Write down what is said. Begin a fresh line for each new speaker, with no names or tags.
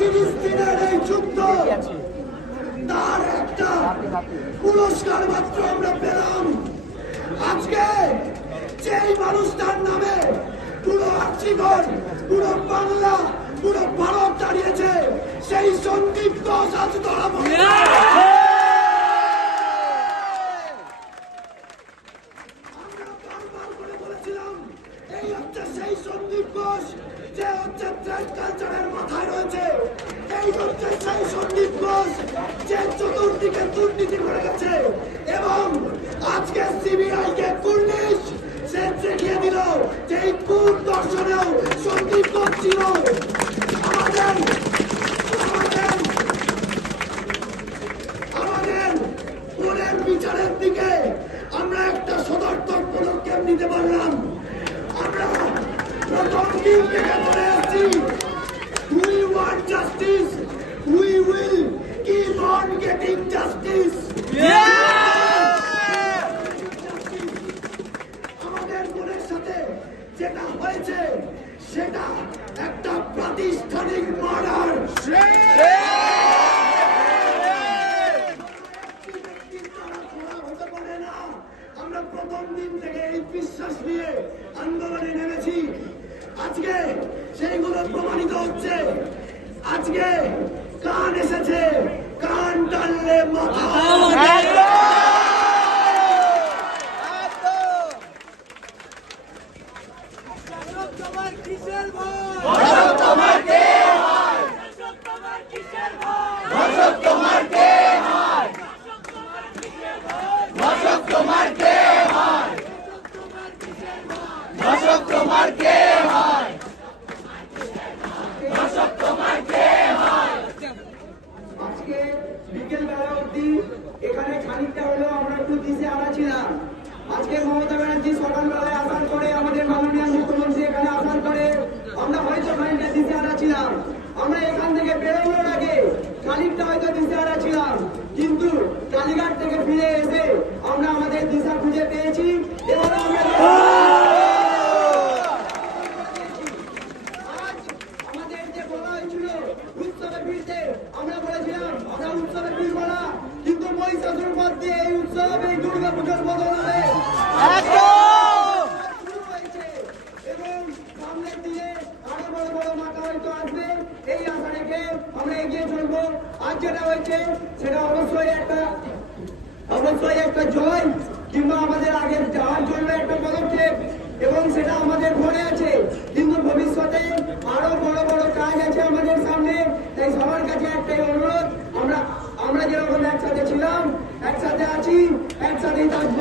দিনের এই যুদ্ধ, তার একটা পুরস্কার মাত্র আমরা পেলাম। আজকে যেই মানুষটার নামে পুরো আর্চিগর পুরো বাংলা, পুরো ভারত দাঁড়িয়েছে, সেই সন্দীপ ঘোষ আজ ধরা সেই সন্দীপ ঘোষ, যে হচ্ছে ট্রেড কালচারের মাথায় রয়েছে এই হচ্ছে সেই সন্দীপ ঘোষ যে চতুর্দিকে দুর্নীতি করে গেছে। এবং আজকে সিবিআই কে পুলিশ দেখিয়ে দিল যে এই কোন দর্শনেও সন্দীপ ছিল আমাদের আমাদের আমাদের বিচারের দিকে আমরা একটা সদর্থক পদক্ষেপ নিতে পারলাম যেটা হয়েছে, সেটা একটা প্রাতিষ্ঠানিক মার্ডার। আমরা প্রথম দিন থেকে এই বিশ্বাস আন্দোলনে নেমেছি। আজকে সেইগুলো প্রমাণিত হচ্ছে। আজকে কান এসেছে, কান টানলে মাথা
এখানে খানিকটা হলেও আমরা একটু দিশে আনা ছিলাম। আজকে মমতা ব্যানার্জি সকালবেলায় আসার পরে আমাদের মাননীয় মুখ্যমন্ত্রী এখানে আসার পরে আমরা হয়তো খানিকটা দিশে আনা ছিলাম আমরা এখান থেকে বেরোনোর আগে খানিকটা হয়তো দিশে আনা ছিলাম কিন্তু কালীঘাট থেকে ফিরে এসে আমরা আমাদের দিশা খুঁজে পেয়েছি। এবং আমরা আজ আমাদের যে বলা হয়েছিল উৎসবে ফিরতে আমরা বলেছিলাম আমরা উৎসবে ফিরবো না কিন্তু মহিষাসুর পথ দিয়ে এই উৎসব এই দুর্গা পুজোর বদল হবে শুরু হয়েছে এবং সামনের দিনে আরও বড় বড় মাথা হয়তো আসবে এই আশা আমরা এগিয়ে চলবো। আজ যেটা হয়েছে, সেটা অবশ্যই একটা অবশ্যই একটা জয়, কিংবা আমাদের আগে যাওয়ার জন্য একটা পদক্ষেপ, এবং সেটা আমাদের মনে আছে। কিন্তু ভবিষ্যতে আরও বড় বড় কাজ আছে আমাদের সামনে। তাই সবার কাছে একটাই অনুরোধ, আমরা আমরা যেরকম একসাথে ছিলাম, একসাথে আছি, একসাথেই থাকব।